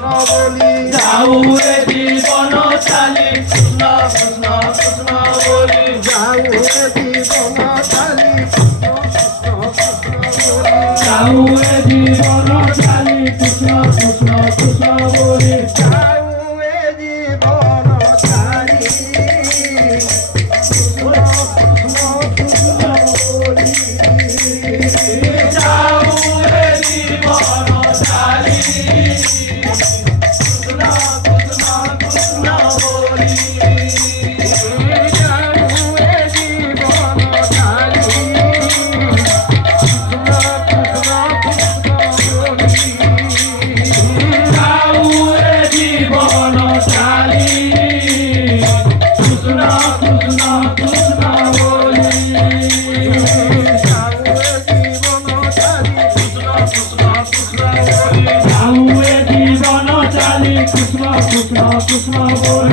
বলি যাও রে জীবন চালি কৃষ্ণ কৃষ্ণ কৃষ্ণ বলি যাও রে জীবন চালি যাও রে জীবন চালি কৃষ্ণ কৃষ্ণ কৃষ্ণ বলি যাও রে জীবন চালি যাও রে জীবন চালি কৃষ্ণ কৃষ্ণ কৃষ্ণ বলি যাও রে জীবন চালি কৃষ্ণ কৃষ্ণ কৃষ্ণ বলি যাও রে জীবন চালি কৃষ্ণ কৃষ্ণ কৃষ্ণ বলি